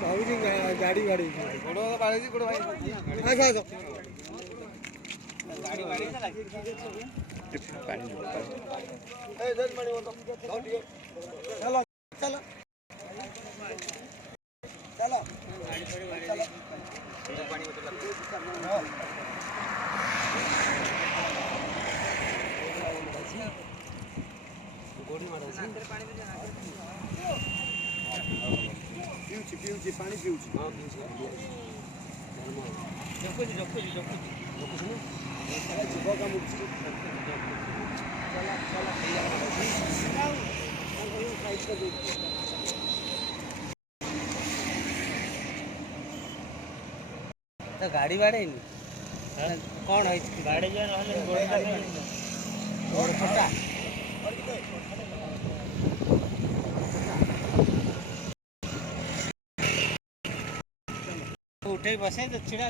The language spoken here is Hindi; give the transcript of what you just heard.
भाभी गाड़ी गाड़ी गोड़ बाड़ी गोड़ भाई आस आस गाड़ी गाड़ी ना लगे पानी ए जज मणि वो तो चलो चलो चलो गाड़ी पर चलो पानी बोतल हां गोड़ी मारो अंदर पानी में जाना पीउची पानी पीउची हां पीउची जको सुनो सारा जीव का मुक्ति चला चला साइड पे दे तो गाड़ी बाड़े नहीं कौन है गाड़ी जे रहले गोड़ छोटा उठे बसे तो छिड़ा